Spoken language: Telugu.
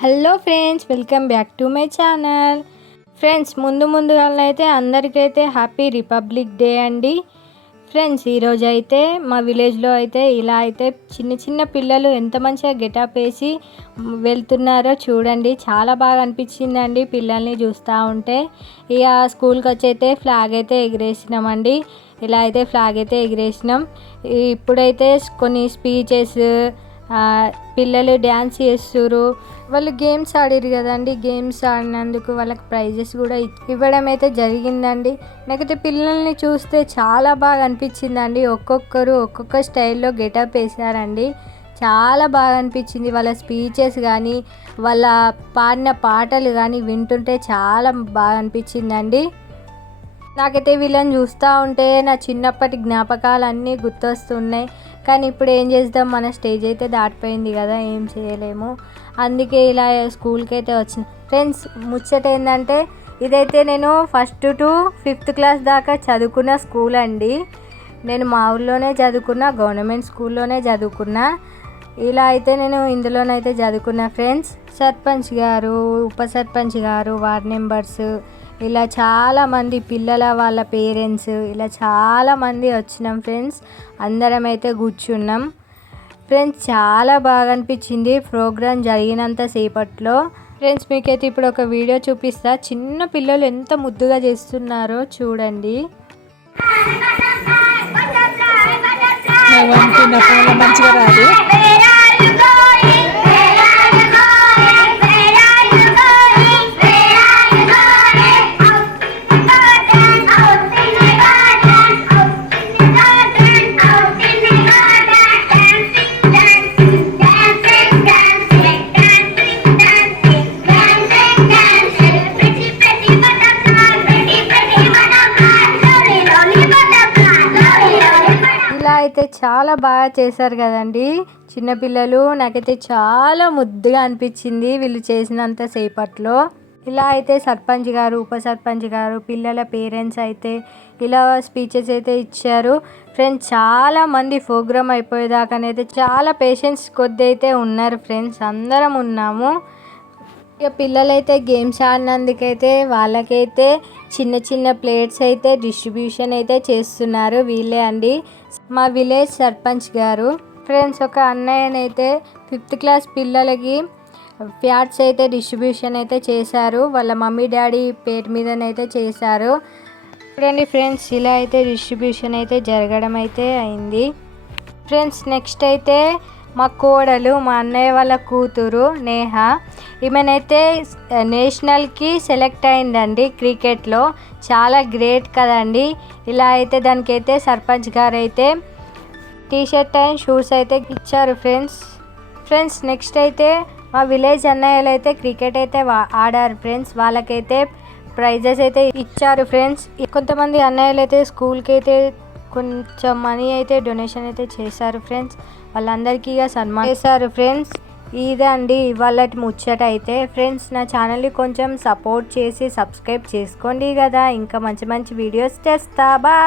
Hello friends welcome back to my channel. Friends ముందు ముందుగా అయితే అందరికైతే హ్యాపీ రిపబ్లిక్ డే అండి. ఫ్రెండ్స్ ఈరోజు అయితే మా విలేజ్లో అయితే ఇలా అయితే చిన్న చిన్న పిల్లలు ఎంత మంచిగా గెటప్ వేసి వెళ్తున్నారో చూడండి. చాలా బాగా అనిపించిందండి పిల్లల్ని చూస్తూ ఉంటే. ఇక స్కూల్కి వచ్చి అయితే ఫ్లాగ్ అయితే ఎగిరేసినామండి. ఇలా అయితే ఫ్లాగ్ అయితే ఎగిరేసినాం. ఇప్పుడైతే కొన్ని స్పీచెస్ పిల్లలు డ్యాన్స్ చేస్తుర్రు. వాళ్ళు గేమ్స్ ఆడారు కదండి గేమ్స్ ఆడినందుకు వాళ్ళకి ప్రైజెస్ కూడా ఇవ్వడం అయితే జరిగిందండి. నాకైతే పిల్లల్ని చూస్తే చాలా బాగా అనిపించిందండి. ఒక్కొక్కరు ఒక్కొక్క స్టైల్లో గెటప్ వేసారండి చాలా బాగా అనిపించింది. వాళ్ళ స్పీచెస్ కానీ వాళ్ళ పాడిన పాటలు కానీ వింటుంటే చాలా బాగా అనిపించిందండి. నాకైతే వీళ్ళని చూస్తూ ఉంటే నా చిన్నప్పటి జ్ఞాపకాలు అన్నీ గుర్తొస్తున్నాయి. కానీ ఇప్పుడు ఏం చేద్దాం? మన స్టేజ్ అయితే దాటిపోయింది కదా ఏం చేయలేము. అందుకే ఇలా స్కూల్కి అయితే వచ్చిన. ఫ్రెండ్స్ ముచ్చట ఏంటంటే ఇదైతే నేను ఫస్ట్ టు ఫిఫ్త్ క్లాస్ దాకా చదువుకున్న స్కూల్ అండి. నేను మా ఊర్లోనే చదువుకున్న గవర్నమెంట్ స్కూల్లోనే చదువుకున్నా. ఇలా అయితే నేను ఇందులోనైతే చదువుకున్న. ఫ్రెండ్స్ సర్పంచ్ గారు ఉప సర్పంచ్ గారు వార్డ్ మెంబర్స్ ఇలా చాలామంది పిల్లల వాళ్ళ పేరెంట్స్ ఇలా చాలామంది వచ్చినాం ఫ్రెండ్స్. అందరం అయితే కూర్చున్నాం. ఫ్రెండ్స్ చాలా బాగా అనిపించింది ప్రోగ్రామ్ జరిగినంత సేపట్లో. ఫ్రెండ్స్ మీకైతే ఇప్పుడు ఒక వీడియో చూపిస్తా. చిన్న పిల్లలు ఎంత ముద్దుగా చేస్తున్నారో చూడండి. మంచిగా రాదు. అయితే చాలా బాగా చేశారు కదండి. చిన్నపిల్లలు నాకైతే చాలా ముద్దుగా అనిపించింది వీళ్ళు చేసినంత సేపట్లో. ఇలా అయితే సర్పంచ్ గారు ఉప సర్పంచ్ గారు పిల్లల పేరెంట్స్ అయితే ఇలా స్పీచెస్ అయితే ఇచ్చారు. ఫ్రెండ్స్ చాలా మంది ప్రోగ్రామ్ అయిపోయేదాకానైతే చాలా పేషెంట్స్ కొద్ది అయితే ఉన్నారు ఫ్రెండ్స్. అందరం ఉన్నాము. ఇక పిల్లలైతే గేమ్స్ ఆడినందుకైతే వాళ్ళకైతే చిన్న చిన్న ప్లేట్స్ అయితే డిస్ట్రిబ్యూషన్ అయితే చేస్తున్నారు వీళ్ళే అండి. మా విలేజ్ సర్పంచ్ గారు. ఫ్రెండ్స్ ఒక అన్నయ్యనైతే ఫిఫ్త్ క్లాస్ పిల్లలకి ఫ్యాట్స్ అయితే డిస్ట్రిబ్యూషన్ అయితే చేశారు. వాళ్ళ మమ్మీ డాడీ పేరు మీదనైతే చేశారు. చూడండి ఫ్రెండ్స్ ఇలా అయితే డిస్ట్రిబ్యూషన్ అయితే జరగడం అయితే అయింది. ఫ్రెండ్స్ నెక్స్ట్ అయితే మా కోడలు మా అన్నయ్య వాళ్ళ కూతురు నేహ. ఈమెనైతే నేషనల్కి సెలెక్ట్ అయిందండి క్రికెట్లో. చాలా గ్రేట్ కదండి. ఇలా అయితే దానికైతే సర్పంచ్ గారు అయితే టీ షర్ట్ అండ్ షూస్ అయితే ఇచ్చారు ఫ్రెండ్స్. ఫ్రెండ్స్ నెక్స్ట్ అయితే మా విలేజ్ అన్నయ్యలు అయితే క్రికెట్ అయితే ఆడారు ఫ్రెండ్స్. వాళ్ళకైతే ప్రైజెస్ అయితే ఇచ్చారు ఫ్రెండ్స్. కొంతమంది అన్నయ్యలు అయితే స్కూల్కి అయితే కొంచెం మనీ అయితే డొనేషన్ అయితే చేశారు ఫ్రెండ్స్ వాళ్ళందరికీ ఇక సన్మానం చేశారు ఫ్రెండ్స్ ఇదే అండి ఇవాళ ముచ్చట అయితే. ఫ్రెండ్స్ నా ఛానల్ని కొంచెం సపోర్ట్ చేసి సబ్స్క్రైబ్ చేసుకోండి కదా. ఇంకా మంచి మంచి వీడియోస్ తెస్తా. బాయ్